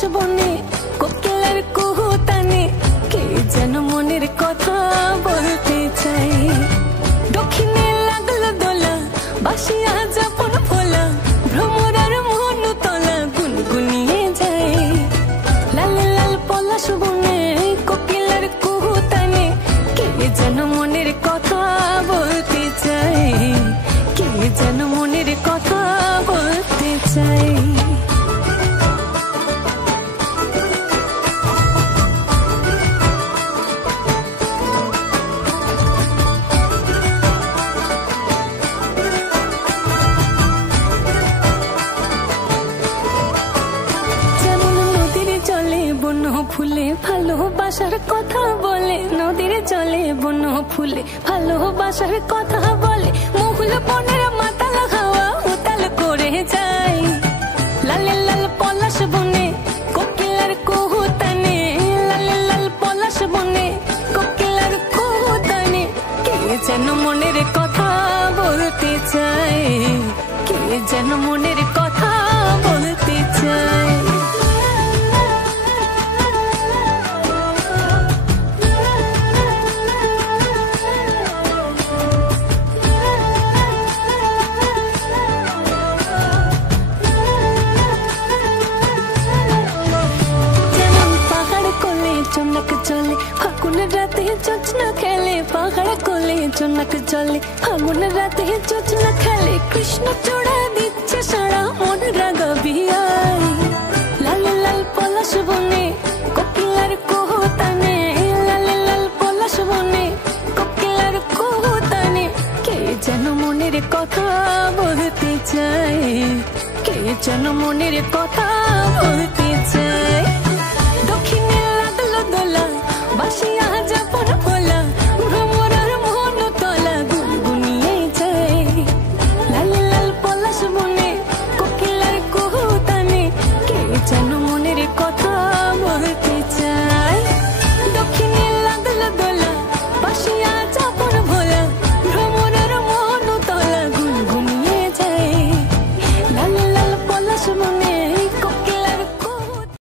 পলাশ বনে কোকিলের কুহুতানে কে যেন মনের কথা বলতে চাই। দক্ষিণে লাগলো দোলা বাসিয়া যাপন ফোলা ভ্রমরার মন তলা গুনগুনিয়ে যায়। লাল লাল পলাশ বনে কোকিলের কুহুতানে কে যেন মনের কথা বলতে চাই, কে যেন মনের কথা বলতে চাই। বন ফুলে ভালোবাসার কথা বলে, নদীর জলে বন ফুলে ভালোবাসার কথা বলে, মহুল বনের মাতাল হাওয়া উতাল করে যায়। লাল লাল পলাশ বনে কোকিলার কুহুতানে, লাল লাল পলাশ বনে কোকিলার কুহুতানে কে যেন মনের কথা বলতে চায়, কে যেন মনের কথা বলতে চায়। চুনক চলে ফাগুন রাতে জোছনা খেলে, পাহাড় কোলে চুনক চলে ফাগুন রাতে জোছনা খেলে, কৃষ্ণ চূড়া দিচ্ছে সারা মন রাগাবি আয়। লাল লাল পলাশ বনে কোকিলার কুহুতানে, লাল লাল পলাশ বনে কোকিলার কুহুতানে কে যেন মনের কথা বলতে চায়, কে যেন মনের কথা বলতে